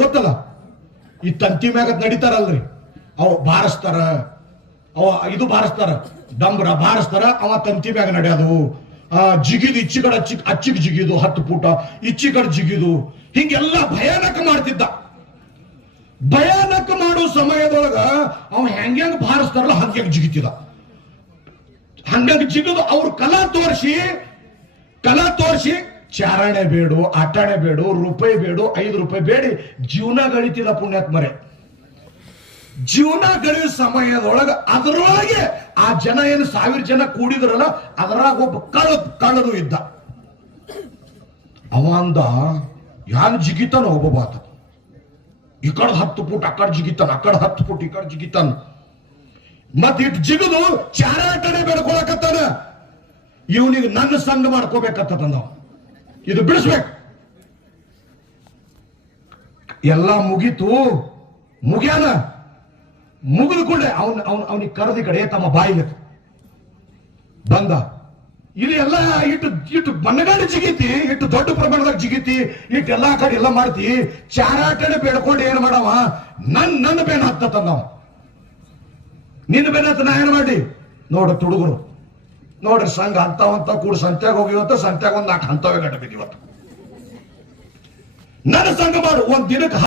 ಗೊತ್ತಲ್ಲ, ಈ ತಂತಿ ಮ್ಯಾಗ ನಡೀತಾರಲ್ರಿ, ಅವ್ ಬಾರಿಸ್ತಾರ, ಅವ ಇದು ಬಾರಿಸ್ತಾರ, ಡಂಬ್ರ ಬಾರಿಸ್ತಾರ, ಅವ ತಂತಿ ಮ್ಯಾಗ ನಡೆಯೋದು, ಜಿಗಿದು ಇಚ್ಚಿ ಕಡೆ ಅಚ್ಚಿಗೆ ಜಿಗಿದು 10 ಫೂಟ ಇಚ್ಚಿ ಕಡೆ ಜಿಗಿದು, ಹಿಂಗೆಲ್ಲ ಭಯಾನಕ ಮಾಡ್ತಿದ್ದ. ಭಯಾನಕ ಮಾಡೋ ಸಮಯದೊಳಗ ಅವ ಹೆಂಗ್ ಬಾರಿಸ್ತಾರಲ್ಲ ಹಂಗೆ ಜಿಗಿತಿದ. ಹಂಗಾಗಿ ಜಿಗಿದು ಅವ್ರ ಕಲಾ ತೋರಿಸಿ ಚಾರಣೆ ಬೇಡು, ಆಟಾಣೆ ಬೇಡು, ರೂಪಾಯಿ ಬೇಡು, 5 ರೂಪಾಯಿ ಬೇಡಿ ಜೀವನ ಗಳಿತಿದ ಪುಣ್ಯಾತ್ಮರೆ. ಜೀವನ ಗಳಿಯೋ ಸಮಯದೊಳಗ ಅದರೊಳಗೆ ಆ ಜನ ಏನು 1000 ಜನ ಕೂಡಿದ್ರಲ್ಲ, ಅದರಾಗ ಒಬ್ಬ ಕಳ್ಳದು ಇದ್ದ. ಅವ ಅಂದ, ಯಾನ್ ಜಿಗಿತಾನ ಒಬ್ಬ ಬಾತ, ಈ ಕಡೆ 10 ಫೂಟ್ ಆ ಕಡೆ ಜಿಗಿತಾನ, ಆ ಕಡೆ 10 ಫೂಟ್ ಈ ಕಡೆ ಜಿಗಿತಾನ. ಮತ್ ಇಟ್ ಜಿಗಿದು ಚಾರಾಟನೆ ಬೆಳ್ಕೊಳಕತ್ತಾನ. ಇವನಿಗೆ ನನ್ನ ಸಂಘ ಮಾಡ್ಕೋಬೇಕತ್ತ ನಾವು, ಇದು ಬಿಡಿಸ್ಬೇಕು. ಎಲ್ಲ ಮುಗೀತು, ಮುಗ್ಯಾನ, ಮುಗಿದು ಕೂಡಲೇ ಅವನಿಗೆ ಕರೆದಿ ಕಡೆ ತಮ್ಮ ಬಾಯಿಗೆ ಬಂದ. ಇಲ್ಲಿ ಎಲ್ಲ ಇಟ್ಟು ಬಣ್ಣಗಾಡಿ ಜಿಗಿತಿ, ಇಟ್ಟು ದೊಡ್ಡ ಪ್ರಮಾಣದಾಗ ಜಿಗಿತಿ, ಇಟ್ಟು ಎಲ್ಲಾ ಕಡೆ ಎಲ್ಲ ಮಾಡ್ತಿ, ಚಾರಾಟನೆ ಬೇಡ್ಕೊಂಡು ಏನ್ ಮಾಡವ, ನನ್ನ ಬೇನ ಹತ್ತ ನಾವು, ನಿನ್ನ ಬೇನ ಹತ್ತ ನಾ ಏನ್ ಮಾಡಿ ನೋಡ್ರಿ ತುಡುಗರು ನೋಡ್ರಿ ಸಂಘ ಅಂತವಂತ ಕೂಡ ಸಂತ್ಯಾಗ ಹೋಗಿವತ್ತ, ಸಂತ್ಯಾಗ 4 ಹಂತವೇ ಗಂಟ ಬಿದ್ದಿವತ್ತು. ನನ್ನ ಸಂಘ ಮಾಡು, ಒಂದ್ ದಿನಕ್ಕೆ